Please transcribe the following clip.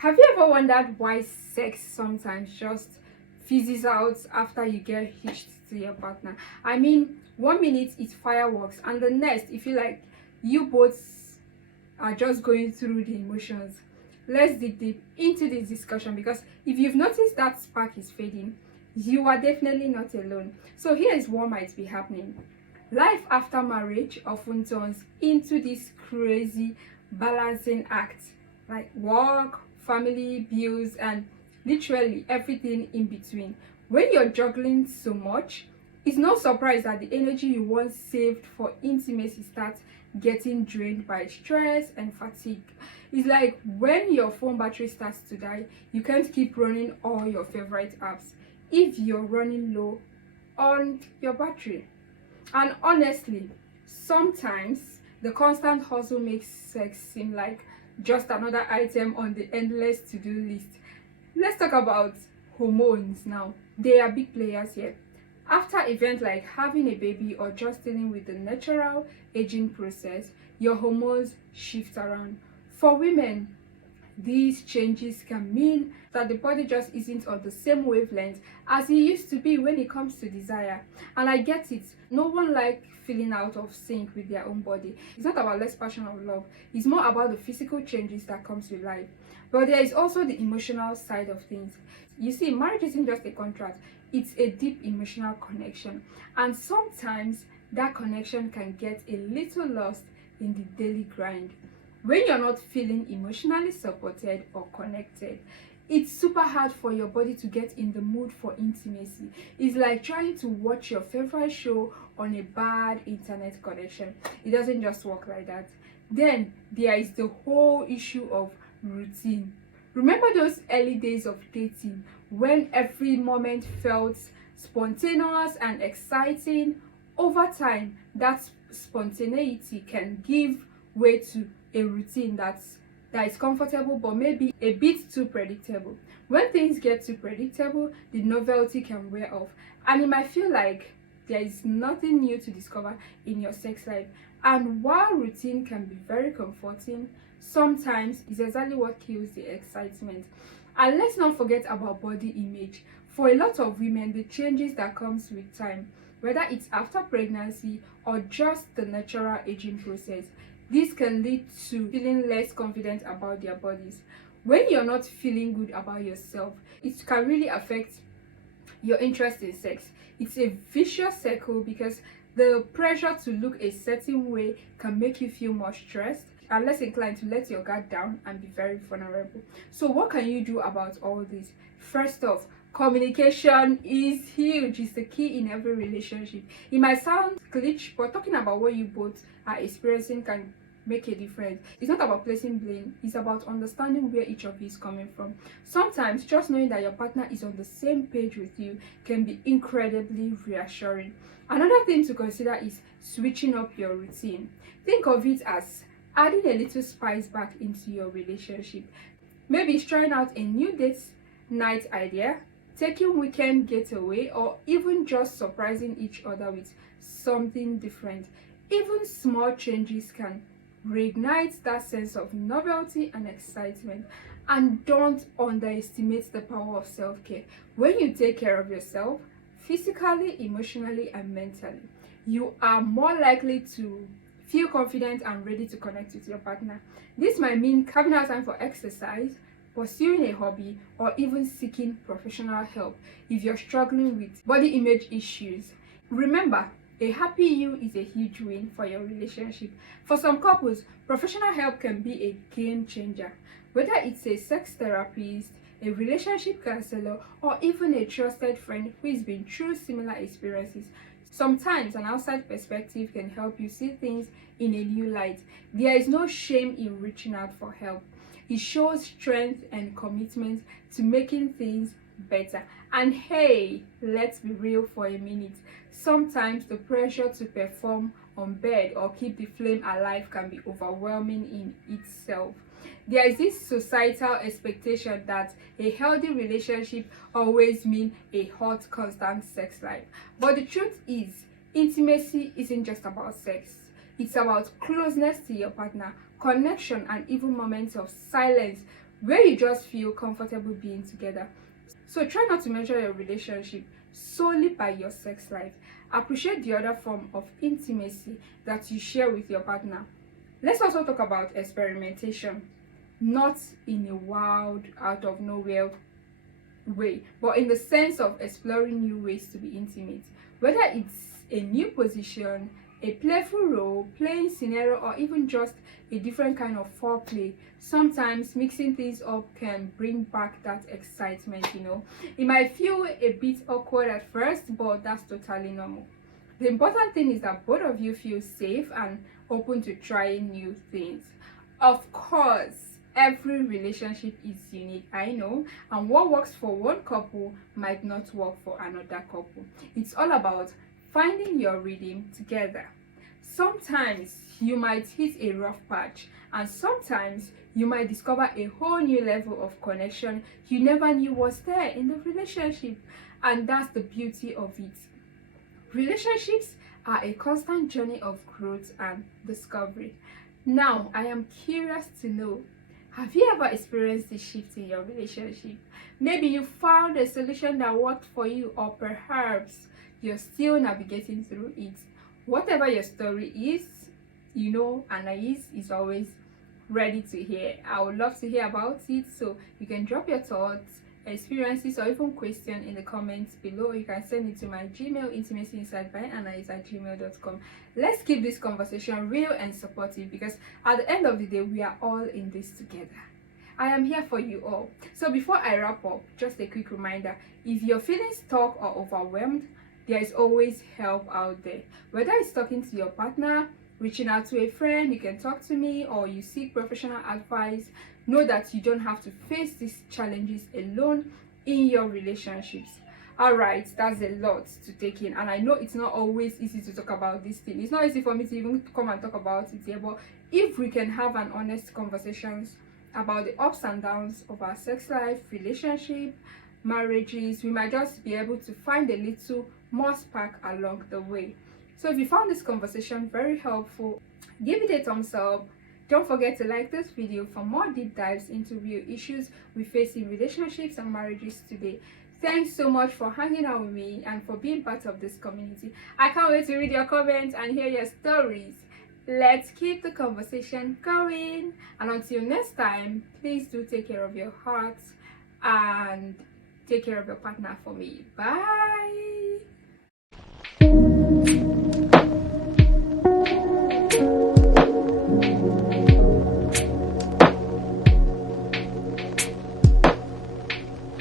Have you ever wondered why sex sometimes just fizzes out after you get hitched to your partner? I mean, 1 minute it's fireworks, and the next you feel like you both are just going through the emotions. Let's dig deep into this discussion because if you've noticed that spark is fading, you are definitely not alone. So here is what might be happening. Life after marriage often turns into this crazy balancing act, like work, family, bills, and literally everything in between. When you're juggling so much, it's no surprise that the energy you once saved for intimacy starts getting drained by stress and fatigue. It's like when your phone battery starts to die, you can't keep running all your favorite apps if you're running low on your battery. And honestly, sometimes the constant hustle makes sex seem like just another item on the endless to-do list. Let's talk about hormones now. They are big players here. After events like having a baby or just dealing with the natural aging process, your hormones shift around. For women, these changes can mean that the body just isn't on the same wavelength as it used to be when it comes to desire. And I get it. No one likes feeling out of sync with their own body. It's not about less passion or love. It's more about the physical changes that comes with life. But there is also the emotional side of things. You see, marriage isn't just a contract. It's a deep emotional connection. And sometimes that connection can get a little lost in the daily grind. When you're not feeling emotionally supported or connected, it's super hard for your body to get in the mood for intimacy. It's like trying to watch your favorite show on a bad internet connection. It doesn't just work like that. Then there is the whole issue of routine. Remember those early days of dating when every moment felt spontaneous and exciting? Over time, that spontaneity can give way to a routine that is comfortable but maybe a bit too predictable. When things get too predictable, the novelty can wear off, and it might feel like there is nothing new to discover in your sex life. And while routine can be very comforting, sometimes it's exactly what kills the excitement. And let's not forget about body image. For a lot of women, the changes that comes with time, whether it's after pregnancy or just the natural aging process, this can lead to feeling less confident about their bodies. When you're not feeling good about yourself, it can really affect your interest in sex. It's a vicious circle because the pressure to look a certain way can make you feel more stressed and less inclined to let your guard down and be very vulnerable. So what can you do about all this? First off, communication is huge. It's the key in every relationship. It might sound glitch, but talking about what you both are experiencing can make a difference. It's not about placing blame, it's about understanding where each of you is coming from. Sometimes just knowing that your partner is on the same page with you can be incredibly reassuring. Another thing to consider is switching up your routine. Think of it as adding a little spice back into your relationship. Maybe it's trying out a new date night idea, taking weekend getaway, or even just surprising each other with something different. Even small changes can reignite that sense of novelty and excitement. And don't underestimate the power of self-care. When you take care of yourself physically, emotionally, and mentally, you are more likely to feel confident and ready to connect with your partner. This might mean carving out time for exercise, pursuing a hobby, or even seeking professional help if you're struggling with body image issues. Remember, a happy you is a huge win for your relationship. For some couples, professional help can be a game changer. Whether it's a sex therapist, a relationship counselor, or even a trusted friend who has been through similar experiences, sometimes an outside perspective can help you see things in a new light. There is no shame in reaching out for help. It shows strength and commitment to making things better. And hey, let's be real for a minute. Sometimes the pressure to perform on bed or keep the flame alive can be overwhelming in itself. There is this societal expectation that a healthy relationship always means a hot, constant sex life. But the truth is, intimacy isn't just about sex. It's about closeness to your partner, connection, and even moments of silence where you just feel comfortable being together. So try not to measure your relationship solely by your sex life. Appreciate the other form of intimacy that you share with your partner. Let's also talk about experimentation, not in a wild, out of nowhere way, but in the sense of exploring new ways to be intimate. Whether it's a new position, a playful role, playing scenario, or even just a different kind of foreplay. Sometimes mixing things up can bring back that excitement, you know. It might feel a bit awkward at first, but that's totally normal. The important thing is that both of you feel safe and open to trying new things. Of course, every relationship is unique, I know, and what works for one couple might not work for another couple. It's all about finding your rhythm together. Sometimes you might hit a rough patch, and sometimes you might discover a whole new level of connection you never knew was there in the relationship, and that's the beauty of it. Relationships are a constant journey of growth and discovery. Now, I am curious to know, have you ever experienced a shift in your relationship? Maybe you found a solution that worked for you, or perhaps you're still navigating through it. Whatever your story is, you know, Anaïs is always ready to hear. I would love to hear about it, so you can drop your thoughts, experiences, or even question in the comments below. You can send it to my Gmail, intimacyinsight@gmail.com. Let's keep this conversation real and supportive, because at the end of the day, we are all in this together. I am here for you all. So before I wrap up, just a quick reminder: if you're feeling stuck or overwhelmed, there is always help out there. Whether it's talking to your partner, reaching out to a friend, you can talk to me, or you seek professional advice, know that you don't have to face these challenges alone in your relationships. All right, that's a lot to take in, and I know it's not always easy to talk about this thing. It's not easy for me to even come and talk about it here, but if we can have an honest conversations about the ups and downs of our sex life, relationship, marriages, we might just be able to find a little more spark along the way. So if you found this conversation very helpful, give it a thumbs up. Don't forget to like this video for more deep dives into real issues we face in relationships and marriages today. Thanks so much for hanging out with me and for being part of this community. I can't wait to read your comments and hear your stories. Let's keep the conversation going, and until next time, please do take care of your hearts and take care of your partner for me. Bye.